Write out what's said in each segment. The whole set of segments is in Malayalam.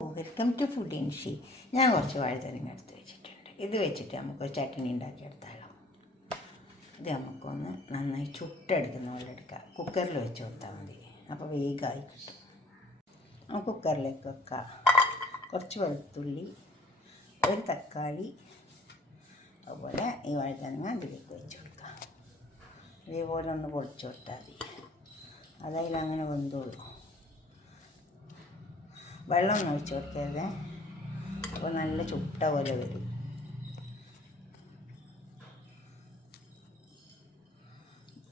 Welcome to food ഇൻഷി. ഞാൻ കുറച്ച് വഴുതനങ്ങ എടുത്ത് വെച്ചിട്ടുണ്ട്. ഇത് വെച്ചിട്ട് നമുക്കൊരു ചട്നി ഉണ്ടാക്കിയെടുത്താലോ. ഇത് നമുക്കൊന്ന് നന്നായി ചുട്ടെടുക്കുന്ന പോലെ എടുക്കാം. കുക്കറിൽ വെച്ച് കൊടുത്താൽ മതി, അപ്പോൾ വേഗമായി കിട്ടും. ആ കുക്കറിലേക്ക് വെക്കാം. കുറച്ച് വെളുത്തുള്ളി, ഒരു തക്കാളി, അതുപോലെ ഈ വഴുതനങ്ങ ഇതിലേക്ക് വെച്ച് കൊടുക്കാം. ഇതേപോലെ ഒന്ന് പൊളിച്ച് കൊടുത്താൽ മതി, അതതിലങ്ങനെ വെന്തോളൂ. വെള്ളം ഒഴിച്ച് കൊടുക്കരുത്, അപ്പോൾ നല്ല ചുട്ട പോലെ വരും.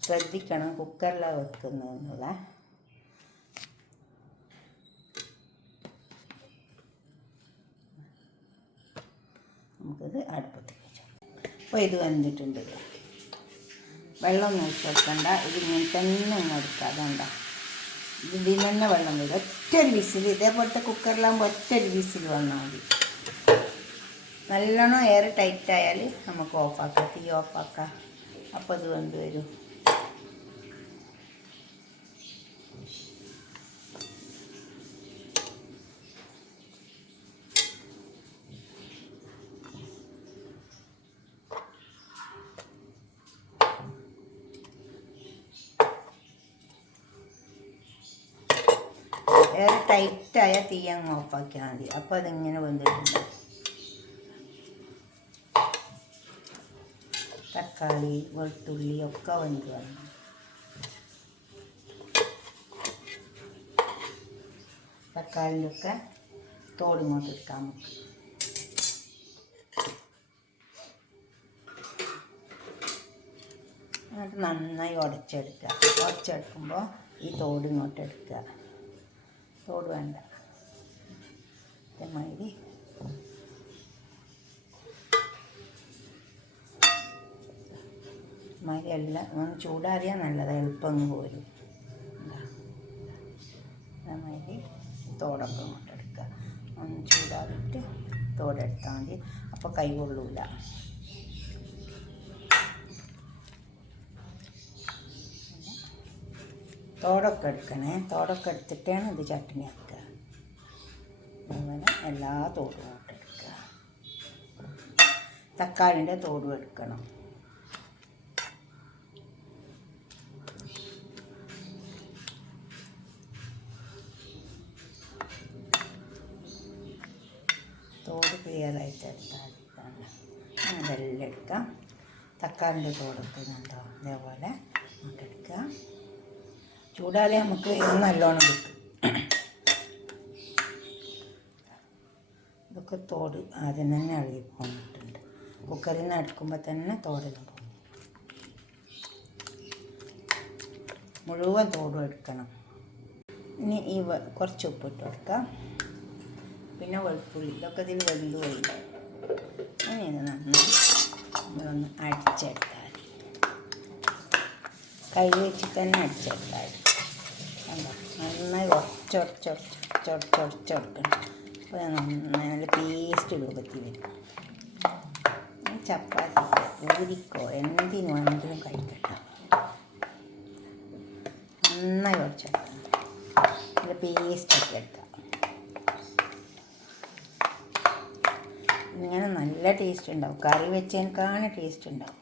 ശ്രദ്ധിക്കണം കുക്കറിലാണ് വെക്കുന്നതെന്നുള്ള. നമുക്കിത് അടുപ്പത്ത് വെച്ചു. അപ്പോൾ ഇത് വെന്തിട്ടുണ്ട്. വെള്ളം ഒഴിച്ച് കൊടുക്കണ്ട, ഇത് ഇങ്ങനെ തന്നെ ഒന്ന് എടുക്കുക. അതുകൊണ്ടാ ഇതിൽ തന്നെ വെള്ളം വരും. ഒറ്റൊരു വിസിൽ, ഇതേപോലത്തെ കുക്കറിലാകുമ്പോൾ ഒറ്റൊരു വിസിൽ വന്നാൽ മതി. നല്ലോണം എയർ ടൈറ്റായാൽ നമുക്ക് ഓഫാക്കാം, തീ ഓഫാക്കാം. അപ്പോൾ അത് വെന്ത് വരും. എയർ ടൈറ്റായ തീ അങ്ങ് ഓഫാക്കിയാൽ മതി. അപ്പോൾ അതിങ്ങനെ വെന്തിട്ടുണ്ട്. തക്കാളി, വെളുത്തുള്ളി ഒക്കെ വെന്ത് വന്നു. തക്കാളിൻ്റെ ഒക്കെ തോടിങ്ങോട്ട് എടുക്കാം നമുക്ക്. എന്നിട്ട് നന്നായി ഉടച്ചെടുക്കുക. ഉടച്ചെടുക്കുമ്പോൾ ഈ തോടിങ്ങോട്ട് എടുക്കുക. തോട് വേണ്ട, അതേമാതിരി എല്ലാം ഒന്ന് ചൂടാറിയാൽ നല്ലത്, എളുപ്പം അങ്ങ് പോരും. അതേമാതിരി തോടൊക്കെ അങ്ങോട്ട് എടുക്കുക. ഒന്ന് ചൂടാറിയിട്ട് തോടെടുത്താൽ മതി, അപ്പോൾ കൈ കൊള്ളൂല. തോടൊക്കെ എടുക്കണേ. തോടൊക്കെ എടുത്തിട്ടാണ് ഇത് ചട്നി ആക്കുക. അങ്ങനെ എല്ലാ തോടും ഇട്ട് എടുക്കുക. തക്കാളിൻ്റെ തോടും എടുക്കണം. തോട് ക്ലിയറായിട്ട് എടുത്താൽ അതെല്ലാം എടുക്കാം. തക്കാളിൻ്റെ തോടൊക്കെ ഉണ്ടോ അതേപോലെ എടുക്കുക. ചൂടാലേ നമുക്ക് ഇത് നല്ലോണം കിട്ടും. ഇതൊക്കെ തോട് ആദ്യം തന്നെ അഴുകി പോന്നിട്ടുണ്ട്. കുക്കറിൽ നിന്ന് എടുക്കുമ്പോൾ തന്നെ തോടിൽ പോകും. മുഴുവൻ തോടും എടുക്കണം. ഇനി ഈ കുറച്ച് ഉപ്പിട്ട് കൊടുക്കാം. പിന്നെ വെളുത്തുള്ളി, ഇതൊക്കെ ഇതിൽ വെന്ത് പോയി. ഇനി ഇത് നന്നായി നമ്മളൊന്ന് അടിച്ചെടുത്താൽ മതി. കൈ വെച്ചിട്ട് തന്നെ അടിച്ചെടുത്താൽ മതി. നന്നായി ഉടച്ചെടുക്കണം. അപ്പോൾ നന്നായി നല്ല പേസ്റ്റ് രൂപത്തിൽ വരും. ചപ്പാത്തി, പൂരിക്കോ എന്തിനു വേണമെങ്കിലും കഴിക്കട്ടോ. നന്നായി ഉടച്ചെടുക്കണം. നല്ല പേസ്റ്റൊക്കെ എടുക്കാം. ഇങ്ങനെ നല്ല ടേസ്റ്റ് ഉണ്ടാവും. കറി വെച്ചതിനേക്കാണ് ടേസ്റ്റ് ഉണ്ടാവും.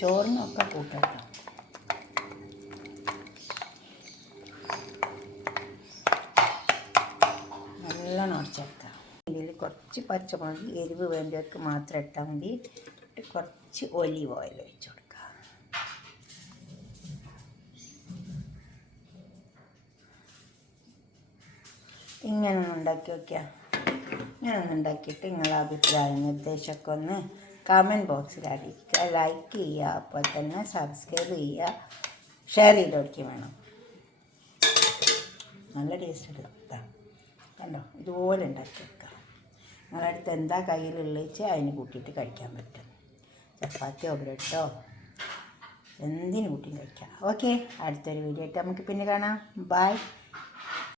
ചോറിനൊക്കെ കൂട്ടട്ടോ. നല്ലോണം ഉടച്ചെടുക്കാം. ഇതിൽ കുറച്ച് പച്ചമുളക് എരിവ് വേണ്ടവർക്ക് മാത്രം ഇട്ടാൽ മതി. കുറച്ച് ഒലിവ് ഓയിൽ ഒഴിച്ച് കൊടുക്കുക. ഇങ്ങനെ ഒന്ന് ഉണ്ടാക്കി നോക്കിയാൽ. ഇങ്ങനെ ഒന്ന് ഉണ്ടാക്കിയിട്ട് നിങ്ങളുടെ അഭിപ്രായം നിർദ്ദേശമൊക്കെ ഒന്ന് കമൻറ്റ് ബോക്സിൽ അറിയിക്കുക. ലൈക്ക് ചെയ്യുക, അപ്പോൾ തന്നെ സബ്സ്ക്രൈബ് ചെയ്യുക, ഷെയർ ചെയ്ത് കൊടുക്കുക വേണം. നല്ല ടേസ്റ്റ് എടുക്കാം. കണ്ടോ, ഇതുപോലെ ഉണ്ടാക്കി വെക്കാം. നിങ്ങളുടെ അടുത്ത് എന്താ കയ്യിലുള്ളത് വെച്ചാൽ അതിന് കൂട്ടിയിട്ട് കഴിക്കാൻ പറ്റും. ചപ്പാത്തിയോ ബ്രെഡോ എന്തിനു കൂട്ടിയും കഴിക്കാം. ഓക്കെ, അടുത്തൊരു വീഡിയോ ആയിട്ട് നമുക്ക് പിന്നെ കാണാം. ബൈ.